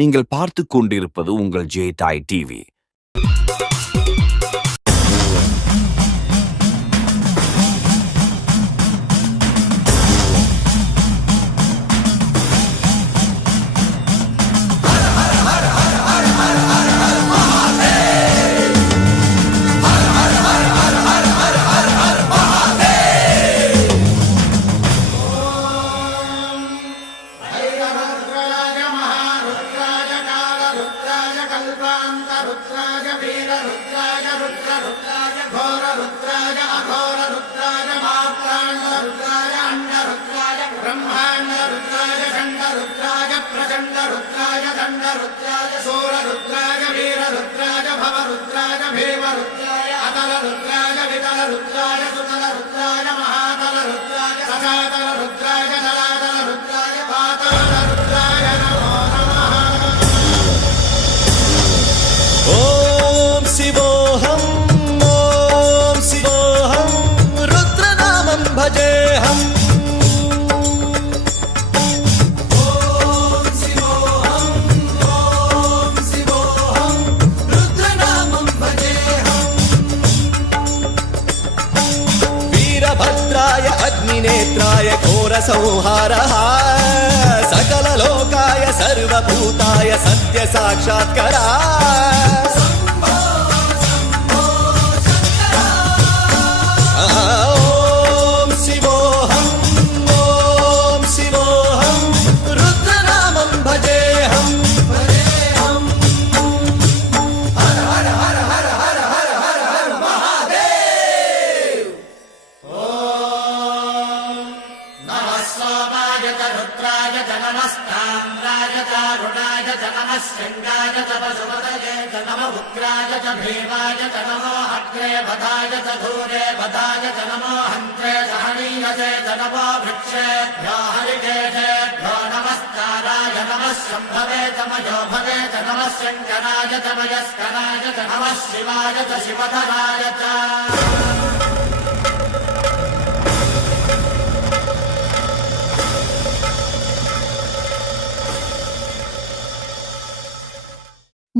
நீங்கள் பார்த்துக் கொண்டிருப்பது உங்கள் ஜே தாய் டிவி. नेत्राय घोरसंहारः सकललोकाय सर्वभूताय सत्य साक्षात्करा ॐ शिवोऽहम् ॐ शिवोऽहम् रुद्रनामं भजेऽहम् हर हर हर हर हर हर हर हर महादेव. रुद्राय च नमस्ताम्राय च रुणाय च नमः शृङ्गाय च पशुपतये च नमः उग्राय च भीमाय च नमो अग्रे वधाय च धूरे वधाय च नमो हन्त्रे सहनीयसे च नमो वृक्षेभ्यो हरिकेशेभ्यो नमस्काराय नमः शम्भवे च मयोभवे च नमः शङ्कराय च मयस्कराय च नमः शिवाय च शिवधराय च.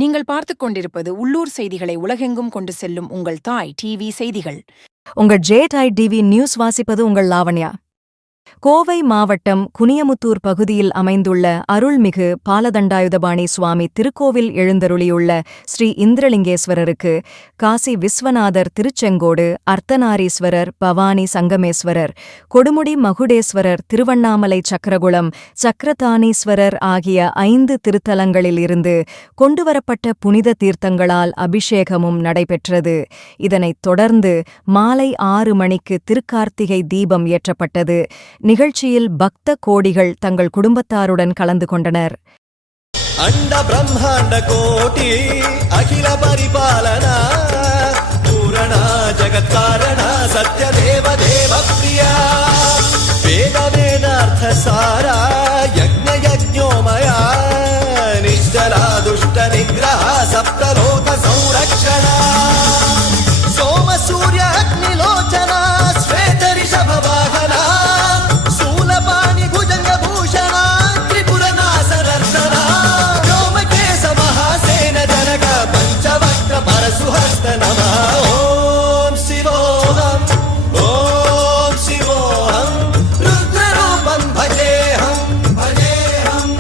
நீங்கள் பார்த்துக் கொண்டிருப்பது உள்ளூர் செய்திகளை உலகெங்கும் கொண்டு செல்லும் உங்கள் தாய் டிவி செய்திகள். உங்கள் ஜே தாய் டிவி நியூஸ் வாசிப்பது உங்கள் லாவண்யா. கோவை மாவட்டம் குனியமுத்தூர் பகுதியில் அமைந்துள்ள அருள்மிகு பாலதண்டாயுதபாணி சுவாமி திருக்கோவில் எழுந்தருளியுள்ள ஸ்ரீ இந்திரலிங்கேஸ்வரருக்கு காசி விஸ்வநாதர் திருச்செங்கோடு, அர்த்தநாரீஸ்வரர், பவானி சங்கமேஸ்வரர், கொடுமுடி மகுடேஸ்வரர், திருவண்ணாமலை சக்கரகுளம், சக்கரதானீஸ்வரர் ஆகிய 5 திருத்தலங்களில் இருந்து கொண்டுவரப்பட்ட புனித தீர்த்தங்களால் அபிஷேகமும் நடைபெற்றது. இதனைத் தொடர்ந்து மாலை 6 மணிக்கு திருக்கார்த்திகை தீபம் ஏற்றப்பட்டது. நிகழ்ச்சியில் பக்த கோடிகள் தங்கள் குடும்பத்தாருடன் கலந்து கொண்டனர். அண்ட பிரம்மாண்ட கோட்டி அகில பரிபாலனா பூரணா ஜகத்காரணா சத்ய தேவ தேவ பிரியா வேத வேதார்த்த சாரா யஜ்ஞ யஜ்ஞோமயா நிஷ்டலா துஷ்ட நிகிரஹ சப்தலோக சௌரக்ஷணா சோம சூர்ய அக்னிலோச்சனா ஸ்வேத ரிஷப வாகனா सुहस्त नमः. ॐ शिवोऽहम् ॐ शिवोऽहम् रुद्ररूपं भजेऽहम् भजेऽहम्.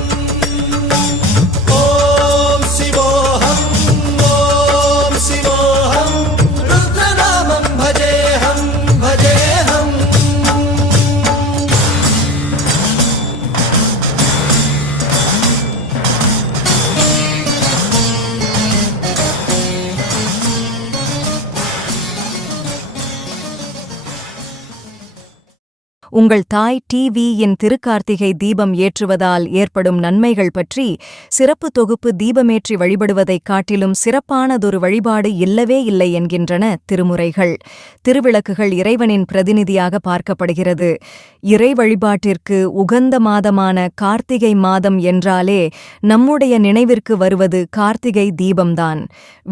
ॐ शिवोऽहम् ॐ शिवोऽहम् रुद्रनामं भजेऽहम् भजेऽहम्. உங்கள் தாய் டிவியின் திருக்கார்த்திகை தீபம் ஏற்றுவதால் ஏற்படும் நன்மைகள் பற்றி சிறப்பு தொகுப்பு தீபமேற்றி வழிபடுவதைக் காட்டிலும் சிறப்பானதொரு வழிபாடு இல்லவே இல்லை என்கின்றன திருமுறைகள். திருவிளக்குகள் இறைவனின் பிரதிநிதியாக பார்க்கப்படுகிறது. இறை வழிபாட்டிற்கு உகந்த மாதமான கார்த்திகை மாதம் என்றாலே நம்முடைய நினைவிற்கு வருவது கார்த்திகை தீபம்தான்.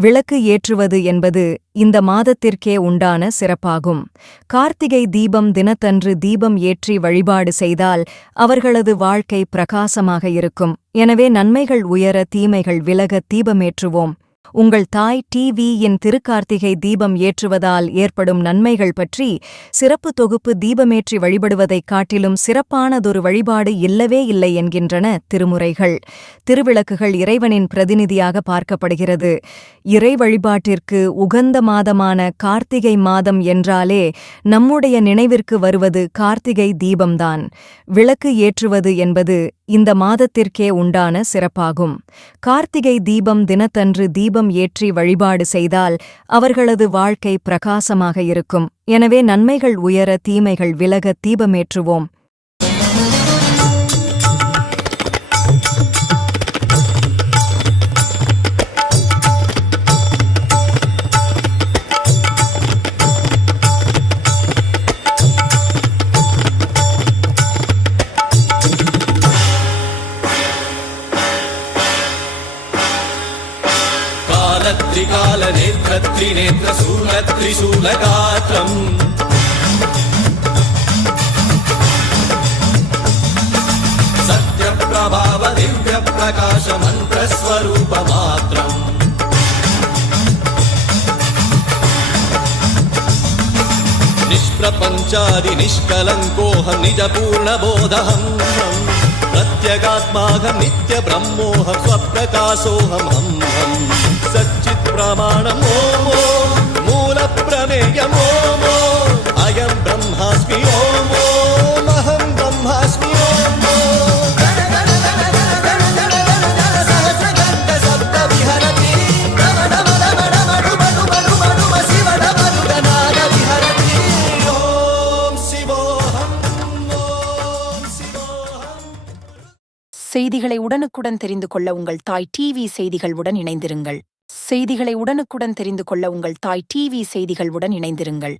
விளக்கு ஏற்றுவது என்பது இந்த மாதத்திற்கே உண்டான சிறப்பாகும். கார்த்திகை தீபம் தினத்தன்று தீபம் ஏற்றி வழிபாடு செய்தால் அவர்களது வாழ்க்கை பிரகாசமாக இருக்கும். எனவே நன்மைகள் உயர தீமைகள் விலக தீபமேற்றுவோம். உங்கள் தாய் டிவியின் திருக்கார்த்திகை தீபம் ஏற்றுவதால் ஏற்படும் நன்மைகள் பற்றி சிறப்பு தொகுப்பு தீபமேற்றி வழிபடுவதைக் காட்டிலும் சிறப்பானதொரு வழிபாடு இல்லவே இல்லை என்கின்றன திருமுறைகள். திருவிளக்குகள் இறைவனின் பிரதிநிதியாக பார்க்கப்படுகிறது. இறை வழிபாட்டிற்கு உகந்த மாதமான கார்த்திகை மாதம் என்றாலே நம்முடைய நினைவிற்கு வருவது கார்த்திகை தீபம்தான். விளக்கு ஏற்றுவது என்பது இந்த மாதத்திற்கே உண்டான சிறப்பாகும். கார்த்திகை தீபம் தினத்தன்று தீபம் ஏற்றி வழிபாடு செய்தால் அவர்களது வாழ்க்கை பிரகாசமாக இருக்கும். எனவே நன்மைகள் உயர தீமைகள் விலக தீபமேற்றுவோம். त्रिकालनेत्रत्रिनेत्रशूलत्रिशूलगात्रम् सत्यप्रभाव दिव्यप्रकाशमन्त्रस्वरूपमात्रम् निष्प्रपञ्चादिनिष्कलङ्कोऽहं निजपूर्णबोधहम् प्रत्यगात्माहं नित्यब्रह्मोऽहं स्वप्रकाशोऽहम् सच्चित्प्रमाणम् ओम् ॐ मूलप्रमेयम् ओम् ॐ अयं ब्रह्मास्मि ओम् ॐ अहं ब्रह्मास्मि ओम् ॐ सहस्रगन्धसप्तविहरति शिवडमडमडमडुमडुमडुमडुमशिवडमरुगनादविहरति ॐ शिवोऽहम् ॐ शिवोऽहम्. செய்திகளை உடனுக்குடன் தெரிந்து கொள்ள உங்கள் தாய் டிவி செய்திகளுடன் இணைந்திருங்கள். செய்திகளை உடனுக்குடன் தெரிந்து கொள்ள உங்கள் தாய் டிவி செய்திகளுடன் இணைந்திருங்கள்.